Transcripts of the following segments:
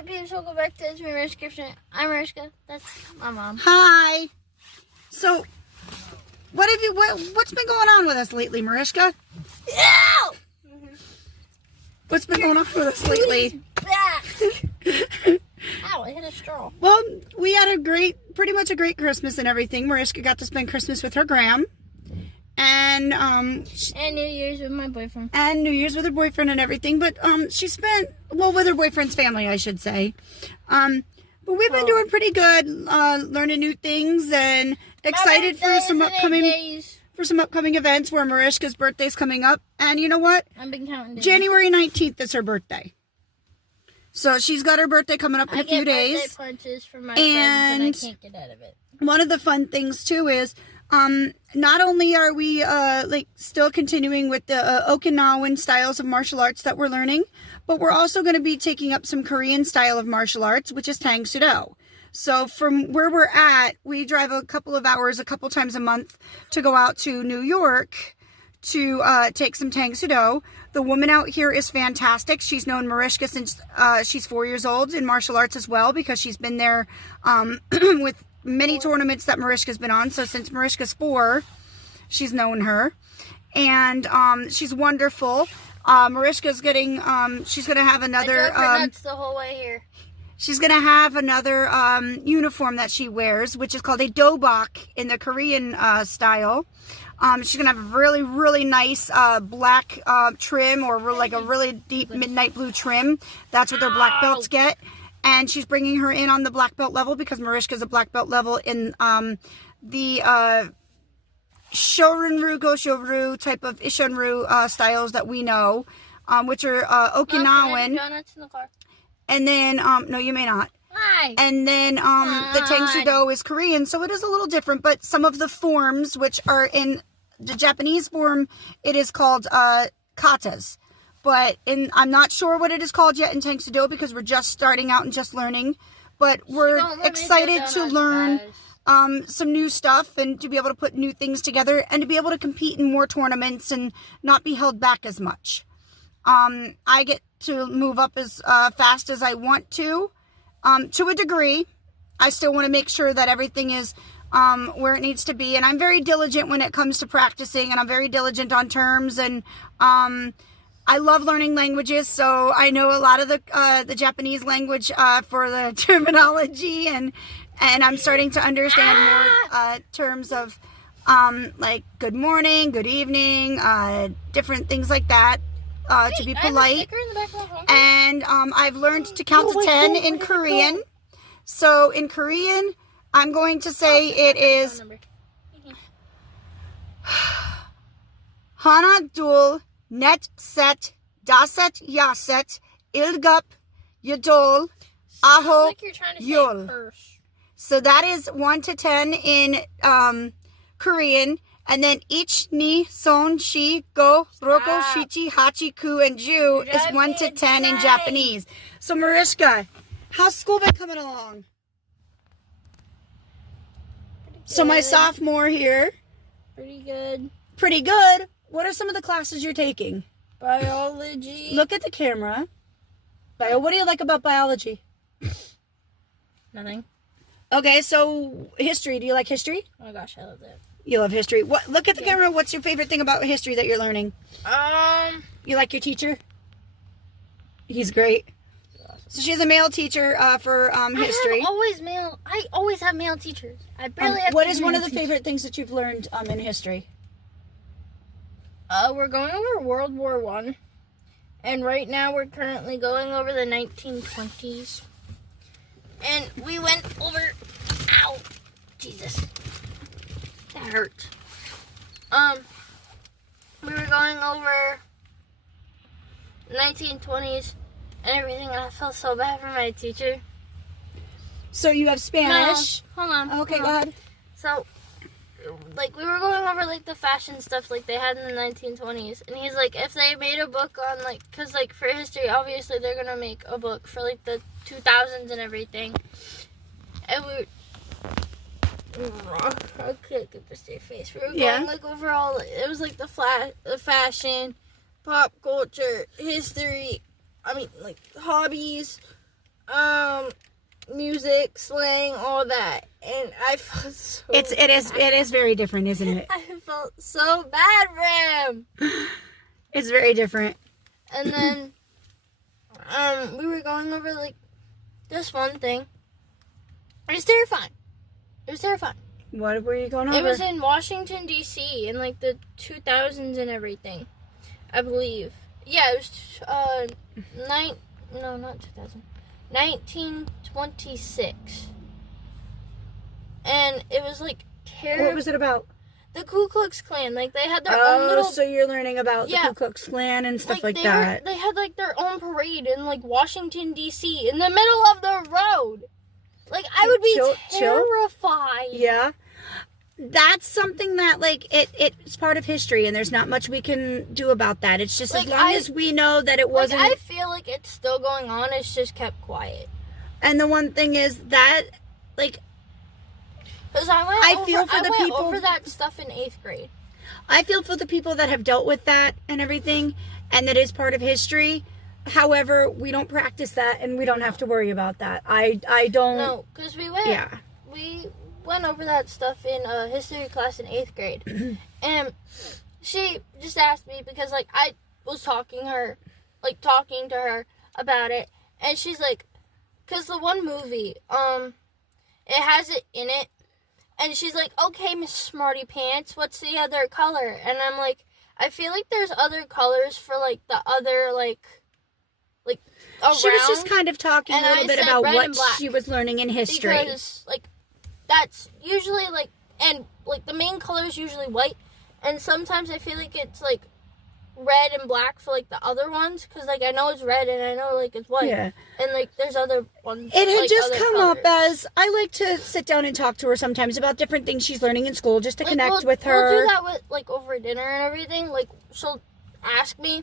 Hi, peeps. Welcome back to ItsM3Mariska. I'm Mariska. That's my mom. Hi. So, what's been going on with us lately, Mariska? Ow! What's been going on with us lately? Ow, I hit a straw. Well, we had pretty much a great Christmas and everything. Mariska got to spend Christmas with her gram. And New Year's with my boyfriend. And New Year's with her boyfriend and everything. But she spent, well, with her boyfriend's family, I should say. But we've been doing pretty good, learning new things and excited for some upcoming events where Mariska's birthday's coming up. And you know what? I've been counting down. January 19th is her birthday. So she's got her birthday coming up in a few days. I get birthday punches from my friends and I can't get out of it. One of the fun things too is not only are we still continuing with the Okinawan styles of martial arts that we're learning, but we're also going to be taking up some Korean style of martial arts, which is Tang Soo Do. So from where we're at, we drive a couple of hours, a couple times a month to go out to New York to take some Tang Soo Do. The woman out here is fantastic. She's known Mariska since she's 4 years old in martial arts as well, because she's been there with many tournaments that Mariska's been on. So since Mariska's 4, she's known her. And she's wonderful. Mariska's getting, she's going to have another... I drove nuts the whole way here. She's going to have another uniform that she wears, which is called a dobok in the Korean style. She's going to have a really, really nice black trim, or like a really deep midnight blue trim. That's what their black belts get. And she's bringing her in on the black belt level because Mariska's a black belt level in the Shorinru, Goshoru type of Ishonru styles that we know, which are Okinawan. Donuts in the car. And then, no, you may not. Hi. And then the Tang Soo Do is Korean, so it is a little different. But some of the forms, which are in the Japanese form, it is called katas. But I'm not sure what it is called yet in Tang Soo Do because we're just starting out and just learning. But we're excited to learn some new stuff and to be able to put new things together and to be able to compete in more tournaments and not be held back as much. I get to move up as fast as I want to a degree. I still want to make sure that everything is where it needs to be. And I'm very diligent when it comes to practicing, and I'm very diligent on terms. And I love learning languages, so I know a lot of the Japanese language for the terminology, and I'm starting to understand more terms of like good morning, good evening, different things like that. To be polite. And I've learned to count to 10 in Korean. So in Korean, I'm going to say it is Hana, Dul, Net, Set, Daset, Yaset, Ilgup, Yadol, Aho, Yul. So that is 1 to 10 in Korean. And then ich, ni, son, shi, go, roko, shichi, hachi, ku, and ju is 1 to 10 in Japanese. So Mariska, how's school been coming along? So my sophomore here. Pretty good. Pretty good. What are some of the classes you're taking? Biology. Look at the camera. What do you like about biology? Nothing. Okay, so history. Do you like history? Oh my gosh, I love that. You love history. Look at the camera. What's your favorite thing about history that you're learning? You like your teacher? He's great. So she's a male teacher for history. I always have male teachers. I barely have. What is one of the favorite things that you've learned in history? We're going over World War I, and right now we're currently going over the 1920s. And we went over. Ow, Jesus. That hurt. We were going over 1920s and everything, and I felt so bad for my teacher. So you have Spanish. No, hold on. Okay, go ahead. So, like, we were going over, like, the fashion stuff, like, they had in the 1920s. And he's like, if they made a book on, like, because, like, for history, obviously, they're going to make a book for, like, the 2000s and everything. And I can't get this to your face. We were going, like, overall, it was, like, the fashion, pop culture, history, I mean, like, hobbies, music, slang, all that. And I felt so it is very different, isn't it? I felt so bad for him. It's very different. And then we were going over like this one thing. It was terrifying. What were you going over? It was in Washington, D.C. in like the 2000s and everything, I believe. Yeah, it was not 2000. 1926. And it was like terrible. What was it about? The Ku Klux Klan. Like they had their own little. So you're learning about the Ku Klux Klan and stuff like that. They had like their own parade in like Washington, D.C. in the middle of the road. Like I would be terrified. Yeah. That's something that, like, it's part of history, and there's not much we can do about that. It's just like, as long as we know that it wasn't... I feel like it's still going on. It's just kept quiet. And the one thing is that, like... Because I feel for the people over that stuff in 8th grade. I feel for the people that have dealt with that and everything, and that is part of history. However, we don't practice that, and we don't have to worry about that. I don't... No, because we went... Yeah. We went over that stuff in history class in 8th grade. And she just asked me because, like, I was talking to her about it. And she's like, because the one movie, it has it in it. And she's like, okay, Miss Smarty Pants, what's the other color? And I'm like, I feel like there's other colors for, like, the other, like around. She was just kind of talking a little bit about what she was learning in history. Because, like, that's usually, like, and, like, the main color is usually white. And sometimes I feel like it's, like, red and black for, like, the other ones. Because, like, I know it's red and I know, like, it's white. Yeah. And, like, there's other ones. It had just come up as, I like to sit down and talk to her sometimes about different things she's learning in school just to connect with her. We'll do that with, like, over dinner and everything. Like, she'll ask me.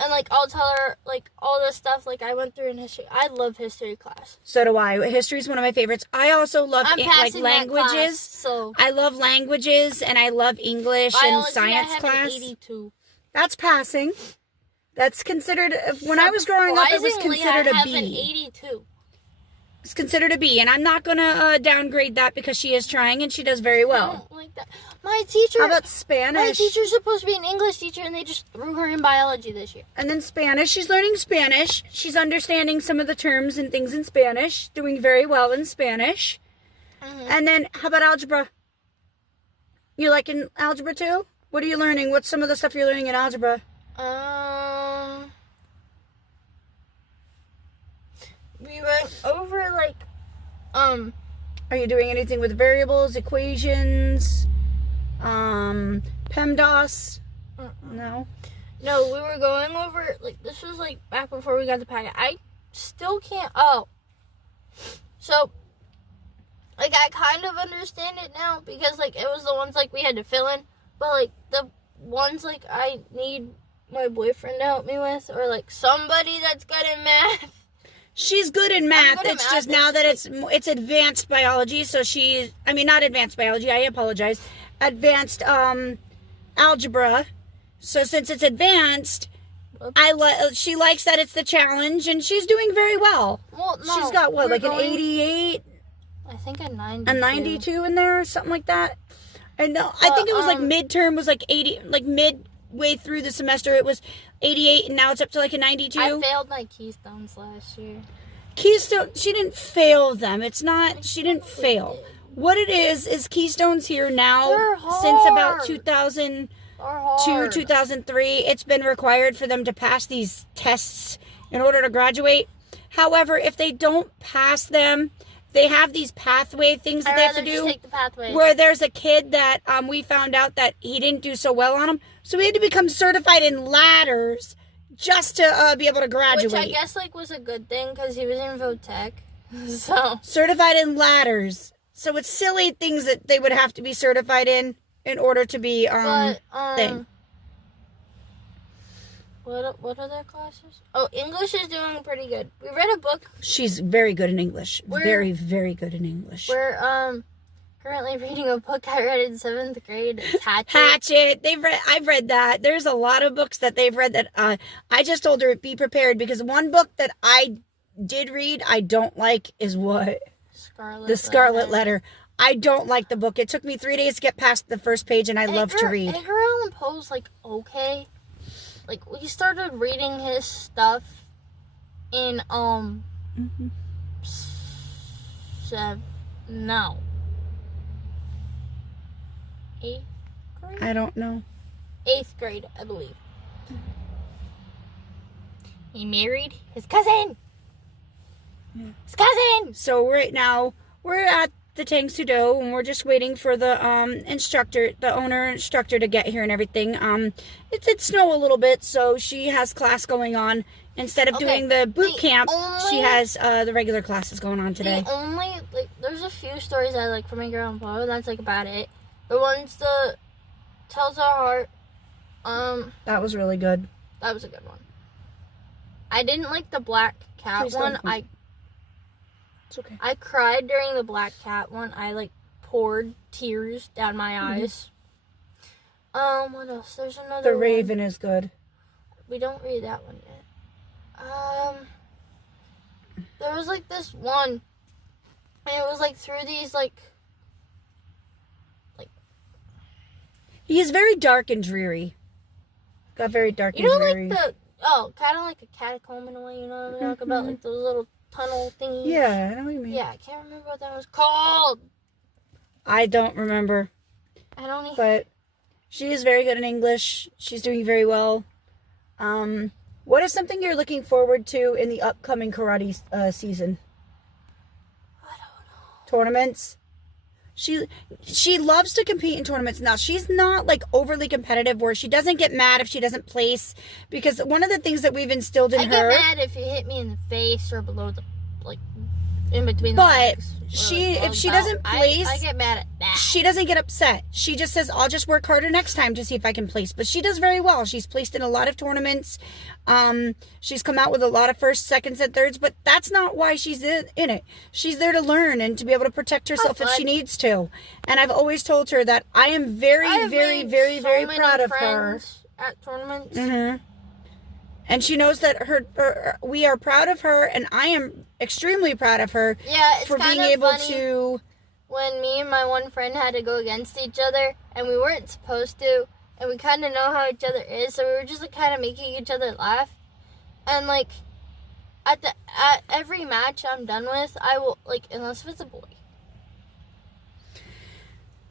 And, like, I'll tell her, like, all the stuff, like, I went through in history. I love history class. So do I. History is one of my favorites. I also love, like, languages. Class, so. I love languages, and I love English and science class. I have an 82. That's passing. That's considered, when I was growing up, it was considered a B. I have an 82. It's considered a B, and I'm not going to downgrade that because she is trying, and she does very well. I don't like that. My teacher... How about Spanish? My teacher's supposed to be an English teacher, and they just threw her in biology this year. And then Spanish. She's learning Spanish. She's understanding some of the terms and things in Spanish. Doing very well in Spanish. Mm-hmm. And then, how about algebra? You liking algebra, too? What are you learning? What's some of the stuff you're learning in algebra? We went over, like, Are you doing anything with variables, equations, PEMDAS? No? No, we were going over, like, this was, like, back before we got the packet. I still can't, so, like, I kind of understand it now, because, like, it was the ones, like, we had to fill in, but, like, the ones, like, I need my boyfriend to help me with, or, like, somebody that's good in math. She's good in math. It's just now that it's advanced biology, so not advanced biology, I apologize. Advanced algebra. So since it's advanced, she likes that it's the challenge, and she's doing very well. Well, no, she's got what, like an 88? I think a 92. A 92 in there, something like that. I know. I think it was like midterm was like 80, like midway through the semester it was 88, and now it's up to like a 92. I failed my Keystones last year. Keystone, she didn't fail them. It's not, she didn't fail. What it is Keystones here now since about 2002, 2003. It's been required for them to pass these tests in order to graduate. However, if they don't pass them, they have these pathway things that they have to do. Take the pathways. Where there's a kid that we found out that he didn't do so well on them. So we had to become certified in ladders just to be able to graduate. Which I guess like was a good thing because he was in Votech. So certified in ladders. So it's silly things that they would have to be certified in order to be thing. What other classes? Oh, English is doing pretty good. We read a book. She's very good in English. Very, very good in English. We're currently reading a book I read in 7th grade. It's Hatchet. Hatchet. I've read that. There's a lot of books that they've read that I just told her be prepared because one book that I did read, I don't like is what? Scarlet The Scarlet Letter. I don't like the book. It took me 3 days to get past the first page, and I love to read. Edgar Allan Poe's, like, okay. Like, we started reading his stuff in, eighth grade? I don't know. 8th grade, I believe. He married his cousin. His cousin! So right now, we're at the Tang-Soo-Do, and we're just waiting for the owner-instructor to get here and everything. It did snow a little bit, so she has class going on. Instead of doing the boot camp, she has the regular classes going on today. The only, like, there's a few stories I like from Edgar Allan Poe, and that's, like, about it. The ones that tells our heart, that was really good. That was a good one. I didn't like the Black Cat one. It's okay. I cried during the Black Cat one. I, like, poured tears down my eyes. What else? There's another The one. Raven is good. We don't read that one yet. There was, like, this one. And it was, like, through these, like... He is very dark and dreary. Got very dark and dreary. Like kind of like a catacomb in a way, you know what I'm talking about? Like those little tunnel thingies. Yeah, I know what you mean. Yeah, I can't remember what that was called. I don't remember. I don't even... But she is very good in English. She's doing very well. What is something you're looking forward to in the upcoming karate season? I don't know. Tournaments? She loves to compete in tournaments. Now, she's not, like, overly competitive where she doesn't get mad if she doesn't place. Because one of the things that we've instilled in her... I get mad if you hit me in the face or below the, like, in between the legs. But if she doesn't place... I get mad at that. She doesn't get upset. She just says, I'll just work harder next time to see if I can place. But she does very well. She's placed in a lot of tournaments. She's come out with a lot of firsts, seconds, and thirds. But that's not why she's in it. She's there to learn and to be able to protect herself if she needs to. And I've always told her that I am very, very, very, very proud of her. At tournaments. And she knows that we are proud of her, and I am extremely proud of her for being able to... When me and my one friend had to go against each other, and we weren't supposed to, and we kind of know how each other is, so we were just, like, kind of making each other laugh. And, like, at every match I'm done with, I will, like, unless if it's a boy.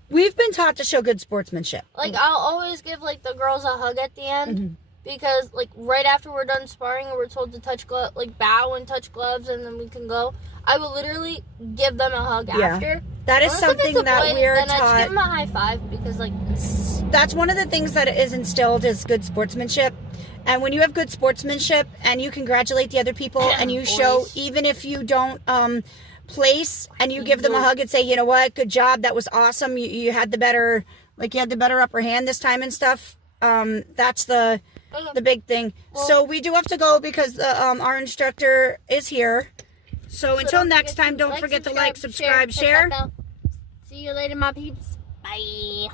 We've been taught to show good sportsmanship. Like, I'll always give, like, the girls a hug at the end. Because, like, right after we're done sparring and we're told to touch bow and touch gloves and then we can go, I will literally give them a hug after. That is something that we are taught. Then I just give them a high five because, like... That's one of the things that is instilled is good sportsmanship. And when you have good sportsmanship and you congratulate the other people and you show, even if you don't place, and you give them a hug and say, you know what, good job, that was awesome, you had the better, like, you had the better upper hand this time and stuff. That's the big thing. So we do have to go because our instructor is here. So until next time, don't forget to like, subscribe, share. See you later, my peeps. Bye.